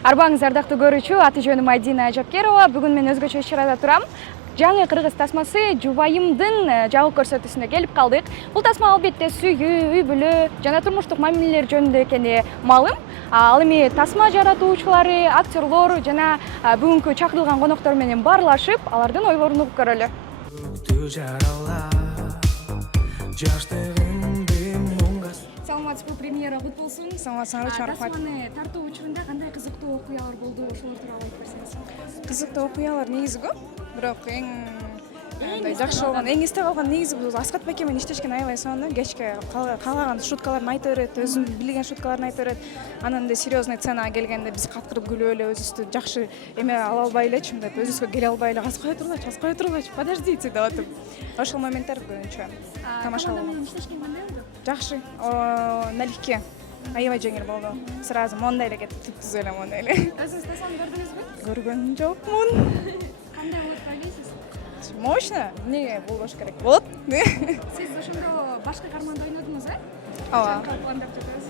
Арбаңыз ардактуу көрүүчү, аты жөнүм Айдина Жапкерова. Бүгүн мен өзгөчө иш-чарада турам. Жаңы кыргыз тасмасы жубайымдын жабык көрсөтүүсүнө келип калдык. Бул тасма албетте сүйүү, үй бүлө жана турмуштук мамилелер жөнүндө экени маалым. Ал эми тасма жаратуучулары, актерлор жана бүгүнкү чакырылган коноктор менен баарлашып, алардын ойлорун угуп көрөлү. Саламатсызбы, премьера кут болсун. Саламатсыңарбы, чоң рахмат. Тасманы тартуу учурунда кандай кызыктуу окуялар болду, ошолор тууралуу айтып берсеңиз. Кызыктуу окуялар негизи көп, бирок эң жакшы болгон, эң эсте калган негизи бул Аскат байке менен иштешкен аябай сонун. Кечке каалаган шуткаларын айта берет, өзүн билген шуткаларын айта берет. Анан да серьезный сценага келгенде биз каткырып күлүп эле өзүбүздү жакшы эме ала албай элечи, мындай өзүбүзгө келе албай эле азыр кое турлачы, подождите деп атып. Ошол моменттер көбүнчө тамашалуу. Менен иштешкен кандай болду? Жакшы, налегке. Аябай жеңил болду. Сразу мондай эле кетип, түпсүз эле мондай эле. Өзүңүз тасманы көрдүңүзбү? Көргөн жокмун. Кандай болот деп ойлойсуз? Мощно. Эмнеге болбош керек? Болот. Сиз ошондо башкы карманда ойнодуңуз, э? Ооба. Пландап жатабыз.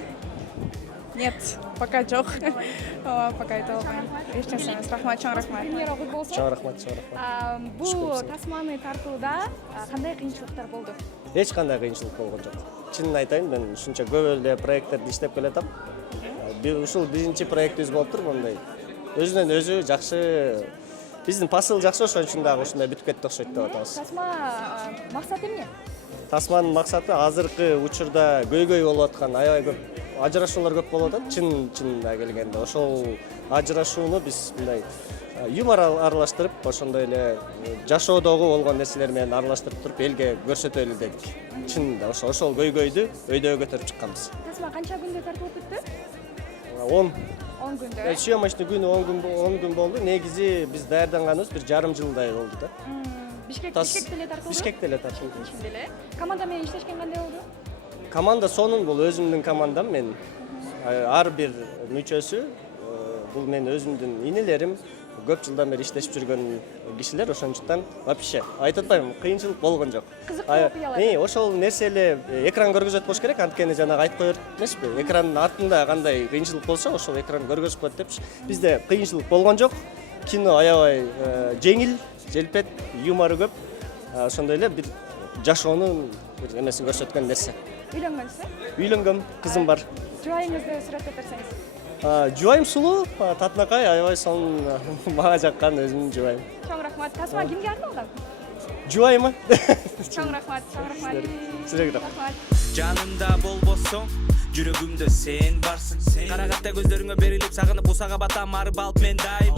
Нет, пока жок. Ооба, пока айта албайм. Эч нерсе эмес. Рахмат, чоң рахмат. Премьера кут болсун. Чоң рахмат. Бул тасманы тартууда кандай кыйынчылыктар болду? Эч кандай кыйынчылык болгон жок. Чынын айтайын, мен ушунча көп эле проекттерди иштеп келатам. Ушул биринчи проектибиз болуптур, мындай. Өзүнөн өзү жакшы, биздин посыл жакшы, ошон үчүн дагы ушундай бүтүп кетти окшойт деп атабыз. Тасма максаты эмне? Тасманын максаты азыркы учурда көйгөй болуп аткан аябай көп ажырашуулар көп болуп атат. Чынында келгенде ошол ажырашууну биз мындай юмор аралаштырып, ошондой эле жашоодогу болгон нерселер менен аралаштырып туруп элге көрсөтөлү дедик. Чынында ошол көйгөйдү өйдөгө көтөрүп чыкканбыз. Тасма канча күндө тартылып бүттү? 10 күндө. Съемочный күнү 10 күн болду. Негизи биз даярданганыбыз бир жарым жылдай болду да. Бишкекте эле тартылды? Бишкекте эле тартылды. Ошондой эле. Команда менен иштешкен кандай болду? Команда сонун, бул өзүмдүн командам, мен ар бир мүчөсү, бул мен өзүмдүн инелерим, көп жылдан бери иштешип жүргөн кишилер, ошондуктан вообще айтып атпайм, кыйынчылык болгон жок. Кызыктуу окуялар. Ошол нерсе эле экран көргөзөт болуш керек, анткени жанагы айтып коет эмеспи? Экрандын артында кандай кыйынчылык болсо, ошол экран көргөзүп коет депчи. Бизде кыйынчылык болгон жок. Кино аябай жеңил, желпет, юмору көп. Ошондой эле бир жашоонун бир эмесин көрсөткөн нерсе. Үйлөнгөнсүз? Үйлөнгөм, кызым бар. Жубайыңызды сүрөттөп берсеңиз. Жубайым сулуу, татынакай, аябай сонун, мага жаккан өзүмдүн жубайым. Чоң рахмат. Тасма кимге арналган? Жубайыма. Чоң рахмат, чоң рахмат. Сизге рахмат. Жанымда болбосоң, жүрөгүмдө сен барсың. Карагатта көздөрүңө берилип, сагынып усага батам, арып алып мен дайым.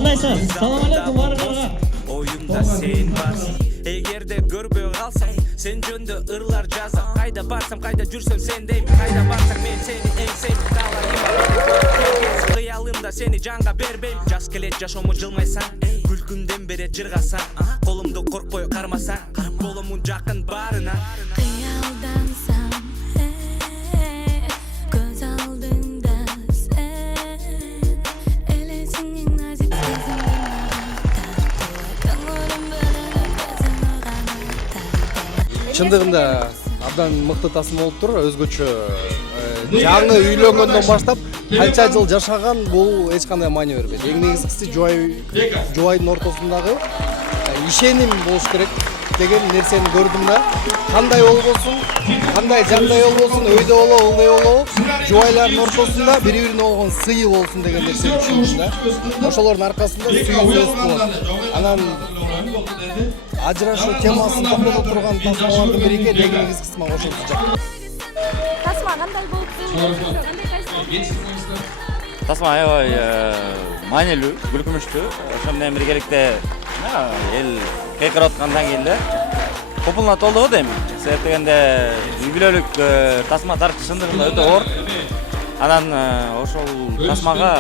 Салам алейкум баарыңарга. Оюмда сен барсың. Эгерде көрбөй калсаң, сен жөндө ырлар жазам. Кайда барсам, кайда жүрсөм сен дейм. Кайда барсаң мен сени эң севип калайым. Кыялымда сени жанга бербейм. Жас келет жашоому жылмайсаң, күлкүмдөн берет жыргасаң. Колумду коркпой кармасаң, боломун жакын баарына. Кыялдансам, көз алдыңда сен, элесиң эң назик сезимдин Чындыгында абдан мыкты тасма болуптур, өзгөчө жаңы үйлөнгөндөн баштап канча жыл жашаган бул эч кандай маани бербейт. Эң негизгиси жубайдын ортосундагы ишеним болуш керек деген нерсени көрдүм да. Кандай болбосун, кандай жагдай болбосун, өйдө болобу, ылдый болобу, жубайлардын ортосунда бири-бирине болгон сыйы болсун деген нерсени түшүндүм да. Ошолордун аркасында сүйүү өсүп болот. Анан ажырашуу темасын токтотуп турган тасмалардын бири экен, эң негизгиси мага ошонусу жакты. Тасма кандай болупту? Кандай кайсы? Тасма аябай маанилүү, күлкүмүштүү. Ошо менен биргеликте эл кыйкырып аткандан кийин эле популярный болду дейм. Себеп дегенде үй бүлөлүк тасма тартыш чындыгында өтө оор. Анан ошол тасмага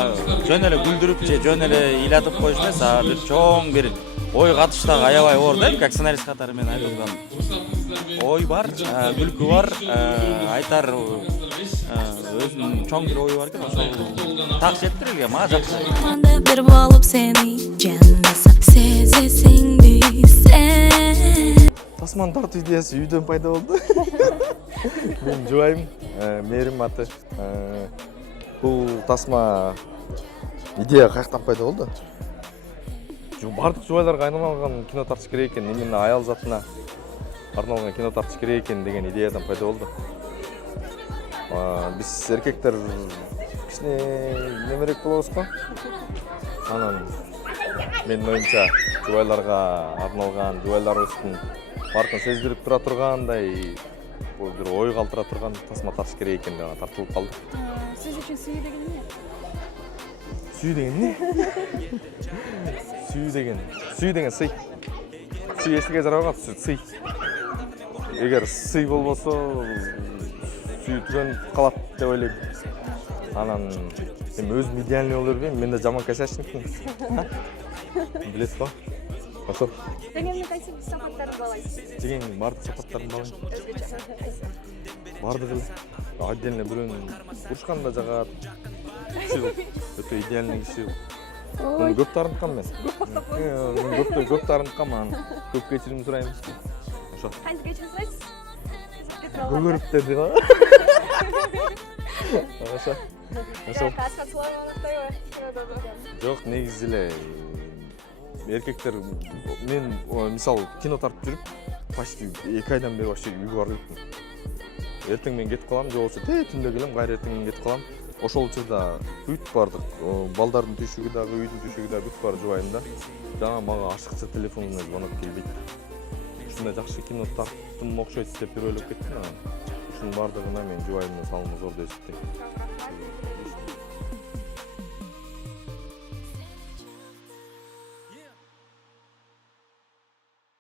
жөн эле күлдүрүп же жөн эле ыйлатып коюш эмес, бир чоң бир ой катыш дагы аябай оор да, как сценарист катары мен айтып турган. Ой бар, күлкү бар, айтар өзүнүн чоң бир ою бар экен, ошол так жетти элге, мага жакшы. бир болуп сени жандаса сезесиңди сен. Тасманы тартуу идеясы үйдөн пайда болду. Мен жубайым, Мээрим аты. Бул тасма идея каяктан пайда болду? Бардык жубайларга арналган кино тартыш керек экен, именно аял затына арналган кино тартыш керек экен деген идеядан пайда болду. Биз эркектер кичине немерек болобуз го. Анан менин оюмча жубайларга арналган, жубайларыбыздын баркын сездирип тура тургандай, бир ой калтыра турган тасма тартыш керек экен деп тартылып калды. Сиз үчүн сүйүү деген эмне? Сүй деген эмне? Сүй деген сый. Сүй эсиге жарабаган сый. Эгер сый болбосо сүй түгөн калат деп ойлойм. Анан эми өзүм идеальный боло бербейм, мен да жаман косячникмин. Билесиз го? Ошо. Дегенмен кайсы сапаттарын баалайсыз? Дегенмен бардык сапаттарын баалайм. Бардыгы эле. Отдельно бирөөнүн урушканда жагат. Өтө идеальный киши. Муну көп таарынткам мен. Көп таарынткам, анан көп кечирим сурайм. Ошо. Кантип кечирим сурайсыз? Көгөрүп деди го. Ошо. Жок, негизи эле эркектер мен мисалы кино тартып жүрүп, почти 2 айдан бери вообще үйгө барып электим. Эртең мен кетип калам, же болбосо түндө келем, кайра эртең мен кетип калам. Ошол учурда бүт бардык, балдардын түйшүгү дагы, үйдүн түйшүгү дагы бүт баары жубайым да. Жана мага ашыкча телефонуна звонок келбейт. Ушундай жакшы кино тарттым окшойт деп бир ойлоп кеттим. Ушунун бардыгына мен жубайымдын салымы зор деп эсептейм.